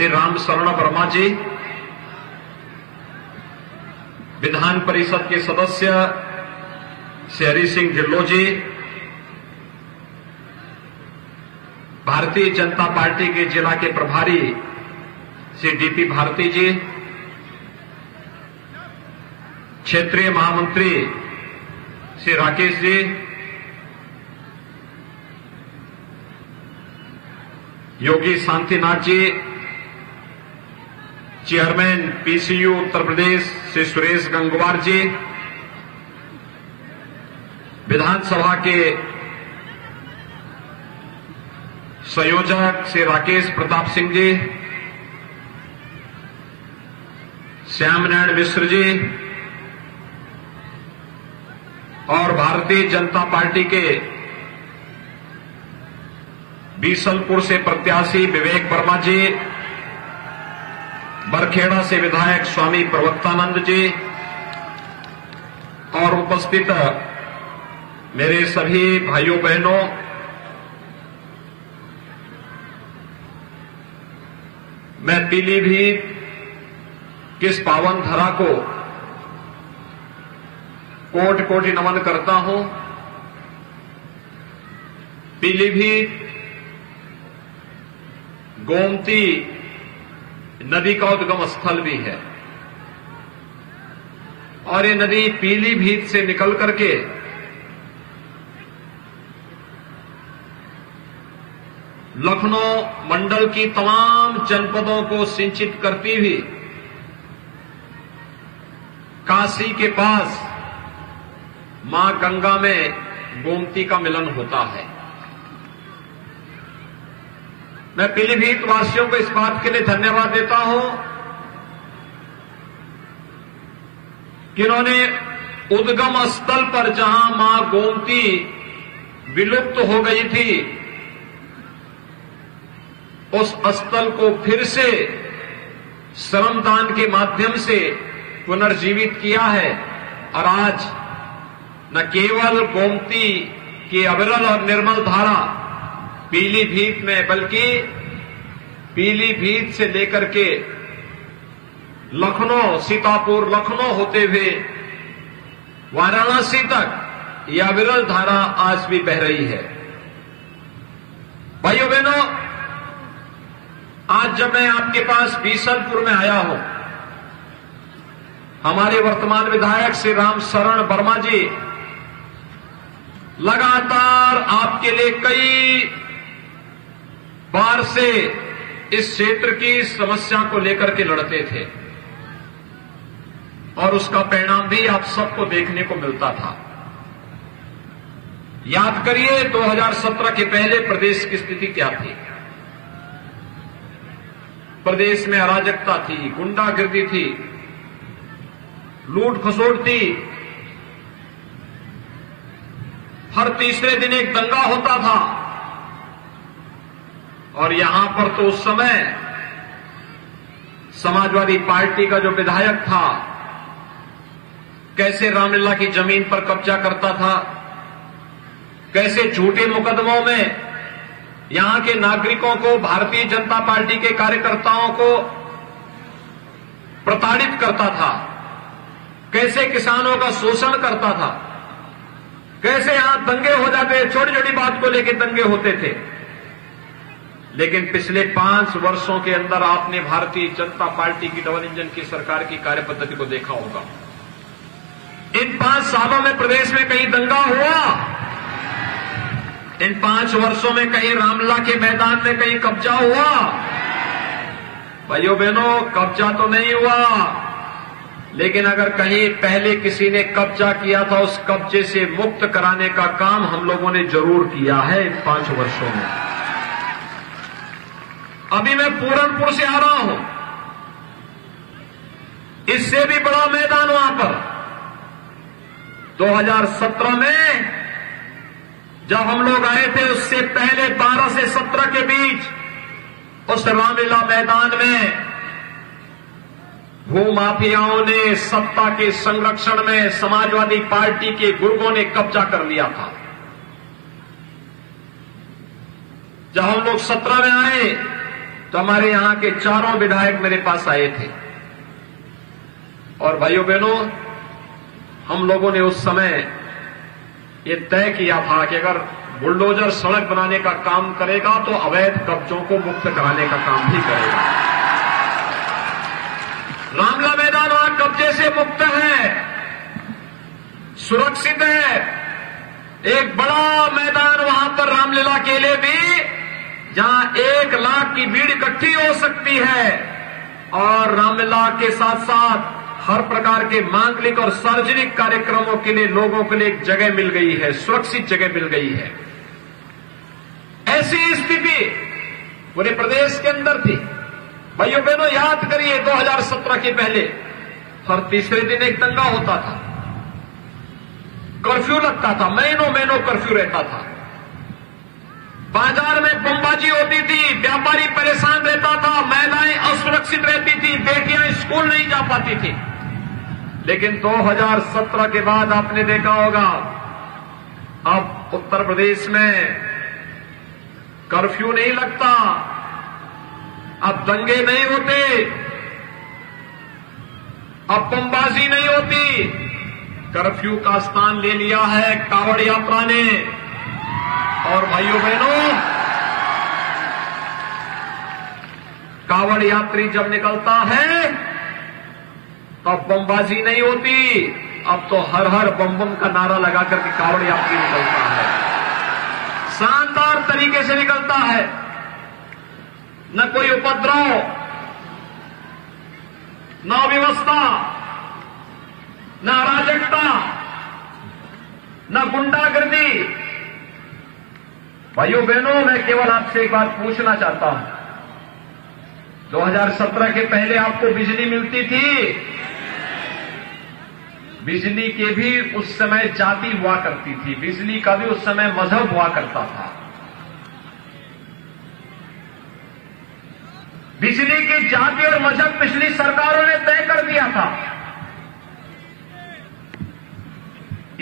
श्री राम शरण वर्मा जी, विधान परिषद के सदस्य श्री हरि सिंह ढिल्लों जी, भारतीय जनता पार्टी के जिला के प्रभारी श्री डीपी भारती जी, क्षेत्रीय महामंत्री श्री राकेश जी, योगी शांतिनाथ जी, चेयरमैन पीसीयू उत्तर प्रदेश श्री सुरेश गंगवार जी, विधानसभा के संयोजक श्री राकेश प्रताप सिंह जी, श्याम नारायण मिश्र जी और भारतीय जनता पार्टी के बीसलपुर से प्रत्याशी विवेक वर्मा जी, बरखेड़ा से विधायक स्वामी प्रवक्तानंद जी और उपस्थित मेरे सभी भाइयों बहनों, मैं पीलीभीत किस पावन धरा को कोटि कोटि नमन करता हूं। पीलीभीत गोमती नदी का उद्गम स्थल भी है और ये नदी पीलीभीत से निकल करके लखनऊ मंडल की तमाम जनपदों को सिंचित करती हुई काशी के पास मां गंगा में गोमती का मिलन होता है। मैं पीलीभीत वासियों को इस बात के लिए धन्यवाद देता हूं कि इन्होंने उद्गम स्थल पर जहां मां गोमती विलुप्त हो गई थी, उस स्थल को फिर से श्रमदान के माध्यम से पुनर्जीवित किया है और आज न केवल गोमती की अविरल और निर्मल धारा पीलीभीत में, बल्कि पीलीभीत से लेकर के लखनऊ, सीतापुर लखनऊ होते हुए वाराणसी तक यह अविरल धारा आज भी बह रही है। भाइयों बहनों, आज जब मैं आपके पास बीसलपुर में आया हूं, हमारे वर्तमान विधायक श्री राम शरण वर्मा जी लगातार आपके लिए कई बार से इस क्षेत्र की समस्या को लेकर के लड़ते थे और उसका परिणाम भी आप सबको देखने को मिलता था। याद करिए 2017 के पहले प्रदेश की स्थिति क्या थी। प्रदेश में अराजकता थी, गुंडागिर्दी थी, लूट खसोट थी, हर तीसरे दिन एक दंगा होता था और यहां पर तो उस समय समाजवादी पार्टी का जो विधायक था कैसे रामलीला की जमीन पर कब्जा करता था, कैसे झूठे मुकदमों में यहां के नागरिकों को, भारतीय जनता पार्टी के कार्यकर्ताओं को प्रताड़ित करता था, कैसे किसानों का शोषण करता था, कैसे यहां दंगे हो जाते, छोटी छोटी बात को लेकर दंगे होते थे। लेकिन पिछले 5 वर्षों के अंदर आपने भारतीय जनता पार्टी की डबल इंजन की सरकार की कार्यपद्धति को देखा होगा। इन 5 सालों में प्रदेश में कहीं दंगा हुआ? इन 5 वर्षों में कहीं रामलीला के मैदान में कहीं कब्जा हुआ? भाइयों बहनों, कब्जा तो नहीं हुआ, लेकिन अगर कहीं पहले किसी ने कब्जा किया था, उस कब्जे से मुक्त कराने का काम हम लोगों ने जरूर किया है इन 5 वर्षों में। अभी मैं पूरनपुर से आ रहा हूं, इससे भी बड़ा मैदान वहां पर 2017 में जब हम लोग आए थे, उससे पहले 12 से 17 के बीच उस रामलीला मैदान में भूमाफियाओं ने सत्ता के संरक्षण में समाजवादी पार्टी के गुर्गों ने कब्जा कर लिया था। जब हम लोग 17 में आए तो हमारे यहां के चारों विधायक मेरे पास आए थे और भाइयों बहनों, हम लोगों ने उस समय ये तय किया था कि अगर बुलडोजर सड़क बनाने का काम करेगा तो अवैध कब्जों को मुक्त कराने का काम भी करेगा। रामला मैदान वहां कब्जे से मुक्त है, सुरक्षित है। एक बड़ा मैदान वहां पर रामलीला के लिए भी, जहां 1 लाख की भीड़ इकट्ठी हो सकती है और रामलीला के साथ साथ हर प्रकार के मांगलिक और सार्वजनिक कार्यक्रमों के लिए लोगों के लिए एक जगह मिल गई है, सुरक्षित जगह मिल गई है। ऐसी स्थिति पूरे प्रदेश के अंदर थी। भाइयों बहनों, याद करिए 2017 के पहले हर तीसरे दिन एक दंगा होता था, कर्फ्यू लगता था, महीनों कर्फ्यू रहता था, बाजार में बमबाजी होती थी, व्यापारी परेशान रहता था, महिलाएं असुरक्षित रहती थी, बेटियां स्कूल नहीं जा पाती थी। लेकिन 2017 के बाद आपने देखा होगा, अब उत्तर प्रदेश में कर्फ्यू नहीं लगता, अब दंगे नहीं होते, अब बमबाजी नहीं होती। कर्फ्यू का स्थान ले लिया है कांवड़ यात्रा ने। और भाइयों बहनों, कांवड़ यात्री जब निकलता है तब बमबाजी नहीं होती, अब तो हर हर बम बम का नारा लगा करके कांवड़ यात्री निकलता है, शानदार तरीके से निकलता है। न कोई उपद्रव, न अव्यवस्था, न अराजकता, न गुंडागर्दी। भाइयों बहनों, मैं केवल आपसे एक बात पूछना चाहता हूं, 2017 के पहले आपको बिजली मिलती थी? बिजली के भी उस समय जाति हुआ करती थी, बिजली का भी उस समय मजहब हुआ करता था। बिजली की जाति और मजहब पिछली सरकारों ने तय कर दिया था।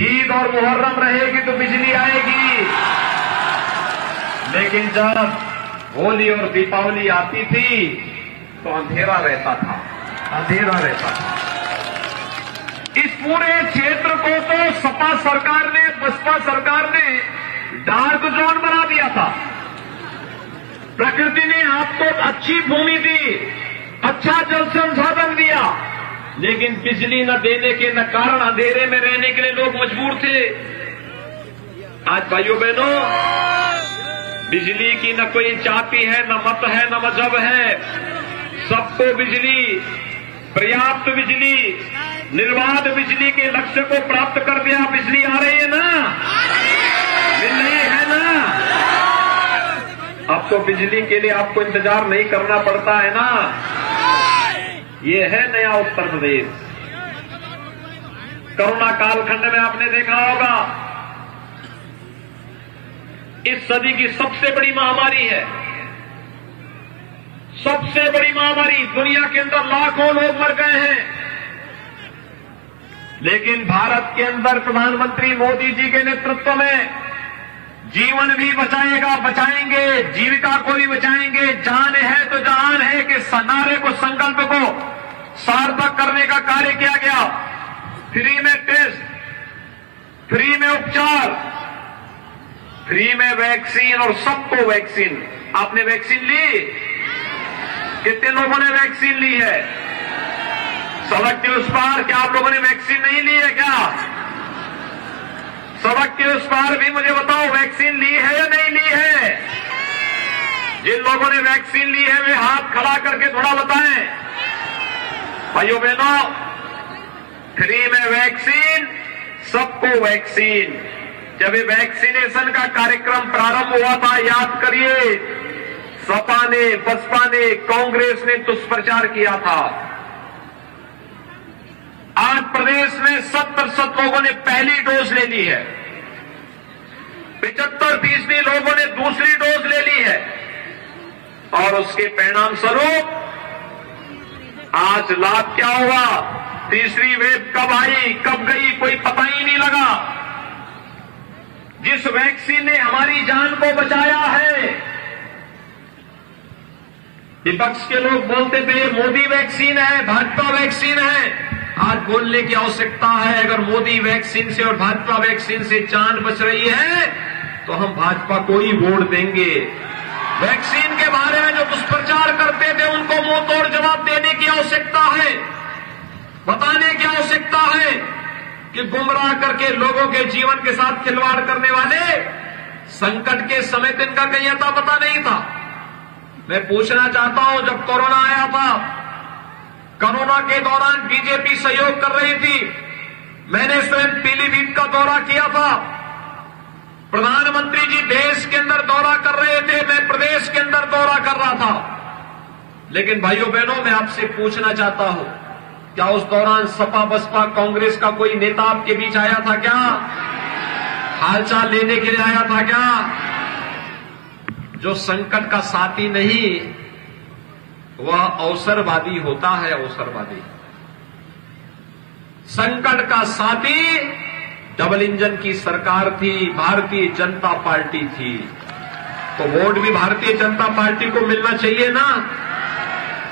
ईद और मुहर्रम रहेगी तो बिजली आएगी, लेकिन जब होली और दीपावली आती थी तो अंधेरा रहता था, अंधेरा रहता था। इस पूरे क्षेत्र को तो सपा सरकार ने, बसपा सरकार ने डार्क जोन बना दिया था। प्रकृति ने आपको अच्छी भूमि दी, अच्छा जल संसाधन दिया, लेकिन बिजली न देने के न कारण अंधेरे में रहने के लिए लोग मजबूर थे। आज भाइयों बहनों, बिजली की न कोई जाति है, न मत है, न मजहब है, सबको बिजली, पर्याप्त बिजली, निर्बाध बिजली के लक्ष्य को प्राप्त कर दिया। बिजली आ रही है ना, मिल रही है ना। अब तो बिजली के लिए आपको इंतजार नहीं करना पड़ता है ना। ये है नया उत्तर प्रदेश। कोरोना कालखंड में आपने देखा होगा, इस सदी की सबसे बड़ी महामारी है, सबसे बड़ी महामारी। दुनिया के अंदर लाखों लोग मर गए हैं, लेकिन भारत के अंदर प्रधानमंत्री मोदी जी के नेतृत्व में जीवन भी बचाएगा, बचाएंगे, जीविका को भी बचाएंगे, जान है तो जहान है के नारे को, संकल्प को सार्थक करने का कार्य किया गया। फ्री में टेस्ट, फ्री में उपचार, फ्री में वैक्सीन और सबको वैक्सीन। आपने वैक्सीन ली? कितने लोगों ने वैक्सीन ली है? सड़क के उस पार क्या आप लोगों ने वैक्सीन नहीं ली है क्या? सड़क के उस पार भी मुझे बताओ, वैक्सीन ली है या नहीं ली है? जिन लोगों ने वैक्सीन ली है वे हाथ खड़ा करके थोड़ा बताएं। भाइयों बहनों, फ्री में वैक्सीन, सबको वैक्सीन। जब ये वैक्सीनेशन का कार्यक्रम प्रारंभ हुआ था, याद करिए, सपा ने, बसपा ने, कांग्रेस ने दुष्प्रचार किया था। आज प्रदेश में 70% लोगों ने पहली डोज ले ली है, 75% लोगों ने दूसरी डोज ले ली है, और उसके परिणाम स्वरूप आज लाभ क्या हुआ? तीसरी वेव कब आई, कब गई, कोई पता ही नहीं लगा। जिस वैक्सीन ने हमारी जान को बचाया है, विपक्ष के लोग बोलते थे मोदी वैक्सीन है, भाजपा वैक्सीन है। आज बोलने की आवश्यकता है, अगर मोदी वैक्सीन से और भाजपा वैक्सीन से जान बच रही है तो हम भाजपा को ही वोट देंगे। वैक्सीन के बारे में जो दुष्प्रचार करते थे उनको मुंह तोड़ जवाब देने की आवश्यकता है, बताने की आवश्यकता है कि गुमराह करके लोगों के जीवन के साथ खिलवाड़ करने वाले संकट के समय दिन का कहीं अता पता नहीं था। मैं पूछना चाहता हूं, जब कोरोना आया था, कोरोना के दौरान बीजेपी सहयोग कर रही थी, मैंने स्वयं पीलीभीत का दौरा किया था। प्रधानमंत्री जी देश के अंदर दौरा कर रहे थे, मैं प्रदेश के अंदर दौरा कर रहा था। लेकिन भाइयों बहनों, मैं आपसे पूछना चाहता हूं, क्या उस दौरान सपा बसपा कांग्रेस का कोई नेता आपके बीच आया था क्या? हालचाल लेने के लिए आया था क्या? जो संकट का साथी नहीं, वह अवसरवादी होता है। अवसरवादी संकट का साथी डबल इंजन की सरकार थी, भारतीय जनता पार्टी थी, तो वोट भी भारतीय जनता पार्टी को मिलना चाहिए ना।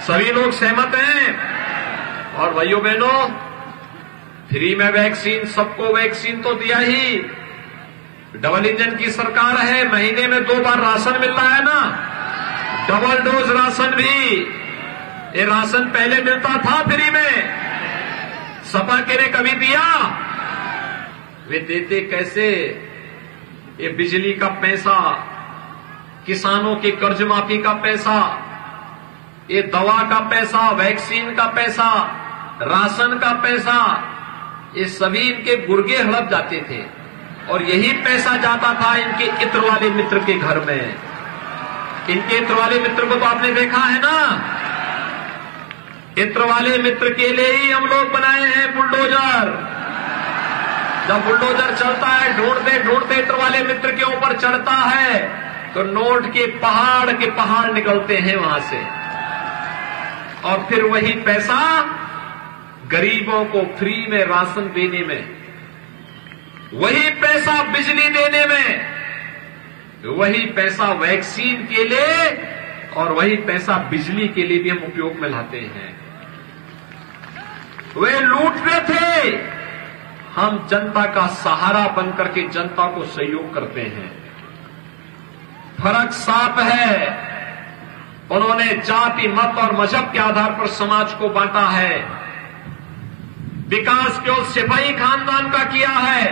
सभी लोग सहमत हैं। और भाइयों बहनों, फ्री में वैक्सीन, सबको वैक्सीन तो दिया ही। डबल इंजन की सरकार है, महीने में 2 बार राशन मिल रहा है ना, डबल डोज राशन भी। ये राशन पहले मिलता था फ्री में, सपा के ने कभी दिया? वे देते कैसे? ये बिजली का पैसा, किसानों के कर्ज माफी का पैसा, ये दवा का पैसा, वैक्सीन का पैसा, राशन का पैसा, ये सभी इनके गुर्गे हड़प जाते थे। और यही पैसा जाता था इनके इत्र वाले मित्र के घर में। इनके इत्र वाले मित्र को तो आपने देखा है ना। इत्र वाले मित्र के लिए ही हम लोग बनाए हैं बुलडोजर। जब बुलडोजर चलता है, ढूंढते ढूंढते इत्र वाले मित्र के ऊपर चढ़ता है, तो नोट के पहाड़ निकलते हैं वहां से। और फिर वही पैसा गरीबों को फ्री में राशन देने में, वही पैसा बिजली देने में, वही पैसा वैक्सीन के लिए और वही पैसा बिजली के लिए भी हम उपयोग में लाते हैं। वे लूटते थे, हम जनता का सहारा बनकर के जनता को सहयोग करते हैं। फर्क साफ है। उन्होंने जाति, मत और मजहब के आधार पर समाज को बांटा है। विकास केवल सिपाही खानदान का किया है।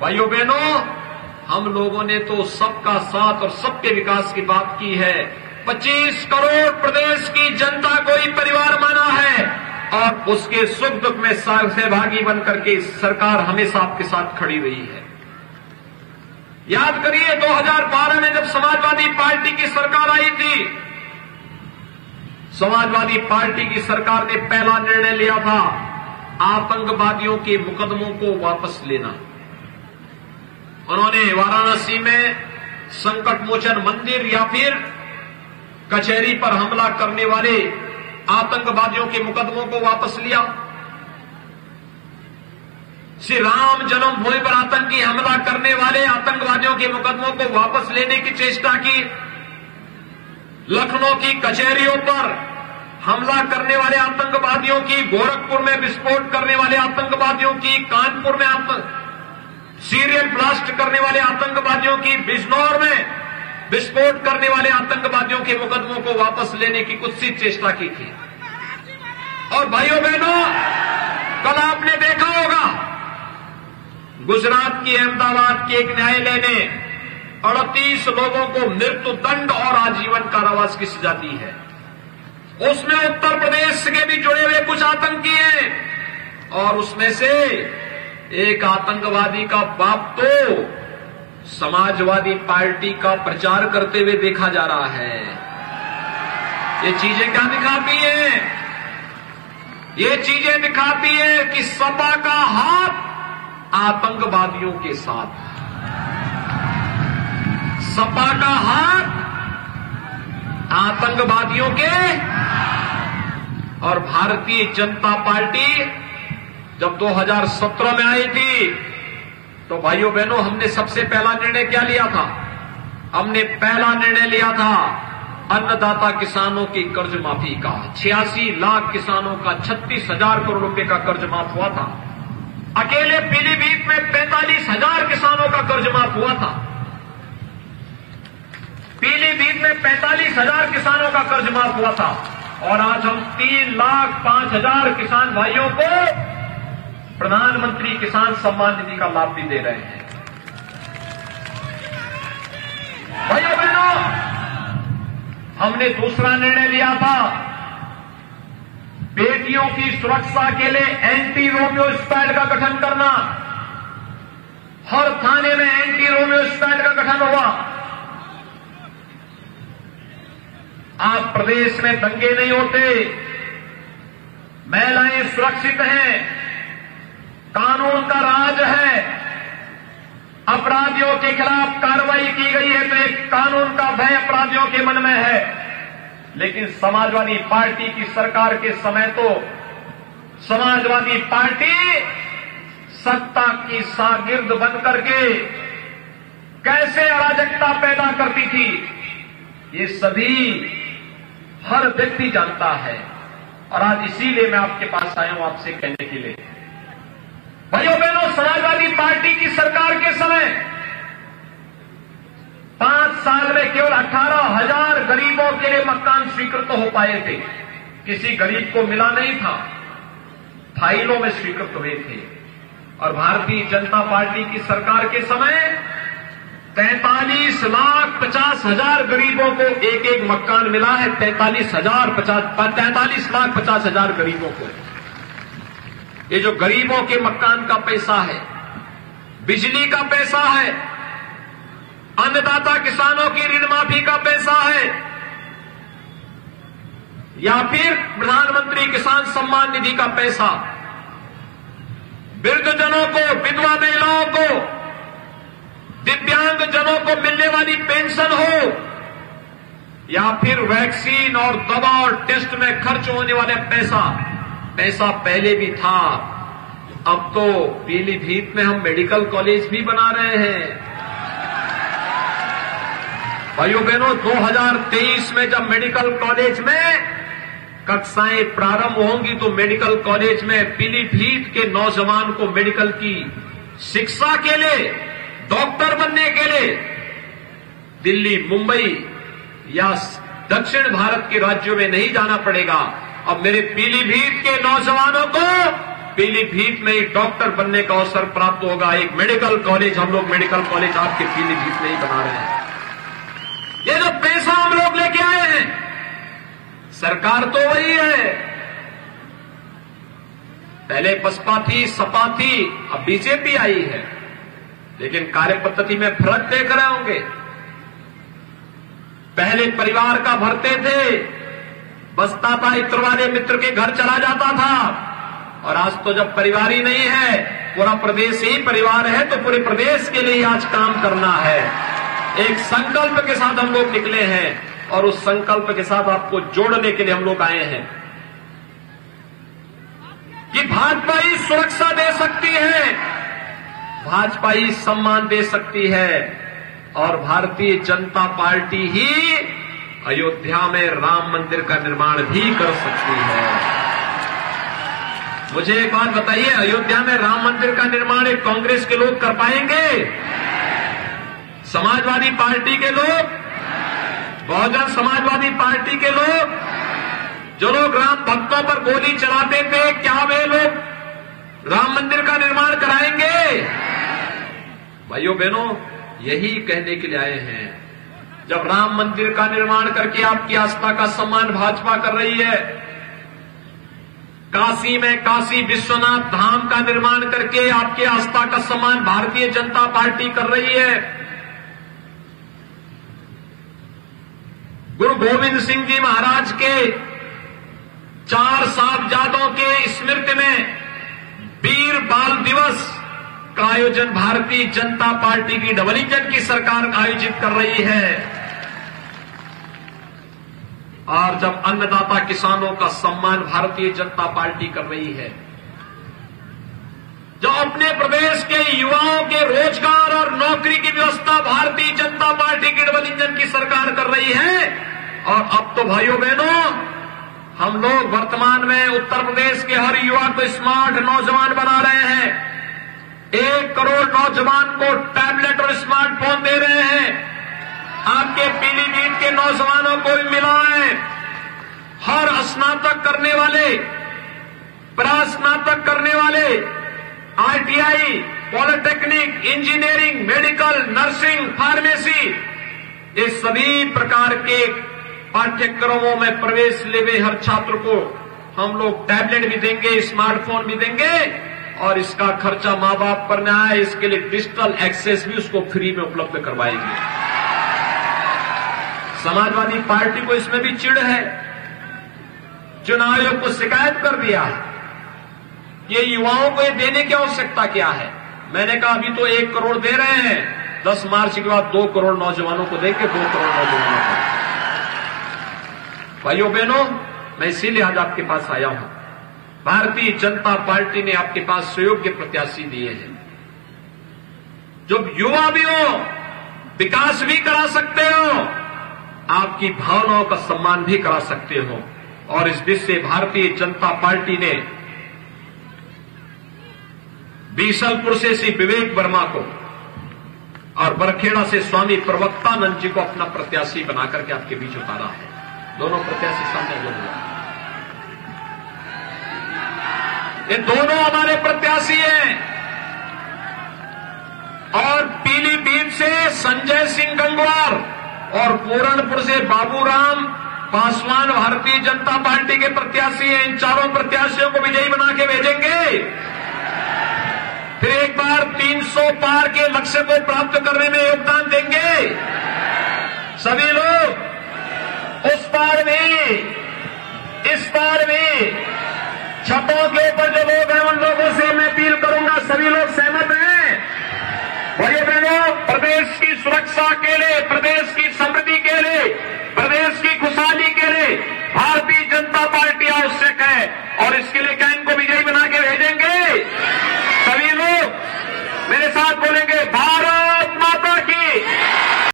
भाइयों बहनों, हम लोगों ने तो सबका साथ और सबके विकास की बात की है। 25 करोड़ प्रदेश की जनता को ही परिवार माना है और उसके सुख दुख में सहभागी बनकर के सरकार हमेशा आपके साथ खड़ी रही है। याद करिए, 2012 में जब समाजवादी पार्टी की सरकार आई थी, समाजवादी पार्टी की सरकार ने पहला निर्णय लिया था आतंकवादियों के मुकदमों को वापस लेना। उन्होंने वाराणसी में संकट मोचन मंदिर या फिर कचहरी पर हमला करने वाले आतंकवादियों के मुकदमों को वापस लिया। श्री राम जन्मभूमि पर आतंकी हमला करने वाले आतंकवादियों के मुकदमों को वापस लेने की चेष्टा की। लखनऊ की कचहरियों पर हमला करने वाले आतंकवादियों की, गोरखपुर में विस्फोट करने वाले आतंकवादियों की, कानपुर में सीरियल ब्लास्ट करने वाले आतंकवादियों की, बिजनौर में विस्फोट करने वाले आतंकवादियों के मुकदमों को वापस लेने की कुत्सित चेष्टा की थी। और भाइयों बहनों, कल आपने देखा होगा गुजरात की अहमदाबाद के एक न्यायालय ने 38 लोगों को मृत्यु दंड और आजीवन कारावास की सजा दी है। उसमें उत्तर प्रदेश के भी जुड़े हुए कुछ आतंकी हैं और उसमें से एक आतंकवादी का बाप तो समाजवादी पार्टी का प्रचार करते हुए देखा जा रहा है। ये चीजें क्या दिखाती हैं? ये चीजें दिखाती है कि सपा का हाथ आतंकवादियों के साथ, सपा का हाथ आतंकवादियों के। और भारतीय जनता पार्टी जब 2017 में आई थी तो भाइयों बहनों, हमने सबसे पहला निर्णय क्या लिया था? हमने पहला निर्णय लिया था अन्नदाता किसानों की कर्ज माफी का 86 लाख किसानों का 36,000 करोड़ रुपए का कर्ज माफ हुआ था। अकेले पीलीभीत में 45,000 किसानों का कर्ज माफ हुआ था। पीलीभीत में 45,000 किसानों का कर्ज माफ हुआ था। और आज हम 3,05,000 किसान भाइयों को प्रधानमंत्री किसान सम्मान निधि का लाभ भी दे रहे हैं। भाइयों बहनों, हमने दूसरा निर्णय लिया था, बेटियों की सुरक्षा के लिए एंटी रोमियो स्क्वाड का गठन करना। हर थाने में एंटी रोमियो स्क्वाड का गठन हुआ। आज प्रदेश में दंगे नहीं होते, महिलाएं सुरक्षित हैं, कानून का राज है, अपराधियों के खिलाफ कार्रवाई की गई है तो एक कानून का भय अपराधियों के मन में है। लेकिन समाजवादी पार्टी की सरकार के समय तो समाजवादी पार्टी सत्ता की शागिर्द बन करके कैसे अराजकता पैदा करती थी, ये सभी हर व्यक्ति जानता है। और आज इसीलिए मैं आपके पास आया हूं आपसे कहने के लिए, भाइयों बहनों, समाजवादी पार्टी की सरकार के समय 5 साल में केवल 18,000 गरीबों के लिए मकान स्वीकृत हो पाए थे। किसी गरीब को मिला नहीं था, फाइलों में स्वीकृत हुए थे। और भारतीय जनता पार्टी की सरकार के समय 43,50,000 गरीबों को एक एक मकान मिला है। 43,50,000 गरीबों को। ये जो गरीबों के मकान का पैसा है, बिजली का पैसा है, अन्नदाता किसानों की ऋण माफी का पैसा है, या फिर प्रधानमंत्री किसान सम्मान निधि का पैसा, वृद्धजनों को, विधवा महिलाओं को, दिव्यांग जनों को मिलने वाली पेंशन हो, या फिर वैक्सीन और दवा और टेस्ट में खर्च होने वाले पैसा पहले भी था। अब तो पीलीभीत में हम मेडिकल कॉलेज भी बना रहे हैं। भाइयों बहनों, 2023 में जब मेडिकल कॉलेज में कक्षाएं प्रारंभ होंगी तो मेडिकल कॉलेज में पीलीभीत के नौजवान को मेडिकल की शिक्षा के लिए, डॉक्टर बनने के लिए दिल्ली, मुंबई या दक्षिण भारत के राज्यों में नहीं जाना पड़ेगा। अब मेरे पीलीभीत के नौजवानों को पीलीभीत में ही डॉक्टर बनने का अवसर प्राप्त होगा। एक मेडिकल कॉलेज, हम लोग मेडिकल कॉलेज आपके पीलीभीत में ही बना रहे हैं। ये जो पैसा हम लोग लेके आए हैं, सरकार तो वही है, पहले बसपा थी, सपा थी, अब बीजेपी आई है, लेकिन कार्य पद्धति में फर्क देख रहे होंगे। पहले परिवार का भरते थे, बसता था, इत्र वाले मित्र के घर चला जाता था, और आज तो जब परिवार ही नहीं है, पूरा प्रदेश ही परिवार है, तो पूरे प्रदेश के लिए आज काम करना है। एक संकल्प के साथ हम लोग निकले हैं, और उस संकल्प के साथ आपको जोड़ने के लिए हम लोग आए हैं कि भाजपा ही सुरक्षा दे सकती है, भाजपा ही सम्मान दे सकती है, और भारतीय जनता पार्टी ही अयोध्या में राम मंदिर का निर्माण भी कर सकती है। मुझे एक बात बताइए, अयोध्या में राम मंदिर का निर्माण एक कांग्रेस के लोग कर पाएंगे? समाजवादी पार्टी के लोग, बहुजन समाजवादी पार्टी के लोग, जो लोग राम भक्तों पर गोली चलाते थे, क्या वे लोग राम मंदिर का निर्माण कराएंगे? भाइयों बहनों, यही कहने के लिए आए हैं, जब राम मंदिर का निर्माण करके आपकी आस्था का सम्मान भाजपा कर रही है, काशी में काशी विश्वनाथ धाम का निर्माण करके आपकी आस्था का सम्मान भारतीय जनता पार्टी कर रही है, गुरु गोविंद सिंह जी महाराज के 4 साहिबजादों के स्मृति में वीर बाल दिवस का आयोजन भारतीय जनता पार्टी की डबल इंजन की सरकार आयोजित कर रही है। और जब अन्नदाता किसानों का सम्मान भारतीय जनता पार्टी कर रही है, जो अपने प्रदेश के युवाओं के रोजगार और नौकरी की व्यवस्था भारतीय जनता पार्टी की डबल इंजन की सरकार कर रही है, और अब तो भाइयों बहनों, हम लोग वर्तमान में उत्तर प्रदेश के हर युवा को स्मार्ट नौजवान बना रहे हैं। 1 करोड़ नौजवान को टैबलेट और स्मार्टफोन दे रहे हैं। आपके पीलीभीत के नौजवानों को भी मिला है। हर स्नातक करने वाले, परास्नातक करने वाले, ITI, polytechnic, engineering, medical, nursing, pharmacy, ये सभी प्रकार के पाठ्यक्रमों में प्रवेश ले हुए हर छात्र को हम लोग टैबलेट भी देंगे, स्मार्टफोन भी देंगे और इसका खर्चा मां बाप पर न आए, इसके लिए डिजिटल एक्सेस भी उसको फ्री में उपलब्ध करवाएंगे। समाजवादी पार्टी को इसमें भी चिढ़ है। चुनाव आयोग को शिकायत कर दिया, ये युवाओं को ये देने की आवश्यकता क्या है? मैंने कहा अभी तो 1 करोड़ दे रहे हैं, 10 मार्च के बाद 2 करोड़ नौजवानों को देके 2 करोड़ नौजवानों को। भाइयों बहनों, मैं इसीलिए आज आपके पास आया हूं। भारतीय जनता पार्टी ने आपके पास सुयोग्य प्रत्याशी दिए हैं, जो युवा भी हो, विकास भी करा सकते हो, आपकी भावनाओं का सम्मान भी करा सकते हो। और इस दृष्टि से भारतीय जनता पार्टी ने बीसलपुर से श्री विवेक वर्मा को और बरखेड़ा से स्वामी प्रवक्तानंद जी को अपना प्रत्याशी बनाकर के आपके बीच उतारा है। दोनों प्रत्याशी सामने जो हुआ, ये दोनों हमारे प्रत्याशी हैं। और पीलीभीत से संजय सिंह गंगवार और पूरनपुर से बाबूराम पासवान भारतीय जनता पार्टी के प्रत्याशी हैं। इन चारों प्रत्याशियों को विजयी बना के भेजेंगे। फिर एक बार 300 पार के लक्ष्य को प्राप्त करने में योगदान देंगे सभी लोग। उस पार भी, इस पार भी छतों के ऊपर जो लोग हैं उन लोगों से मैं अपील करूंगा, सभी लोग सहमत हैं? भाइयों बहनों, प्रदेश की सुरक्षा के लिए, प्रदेश की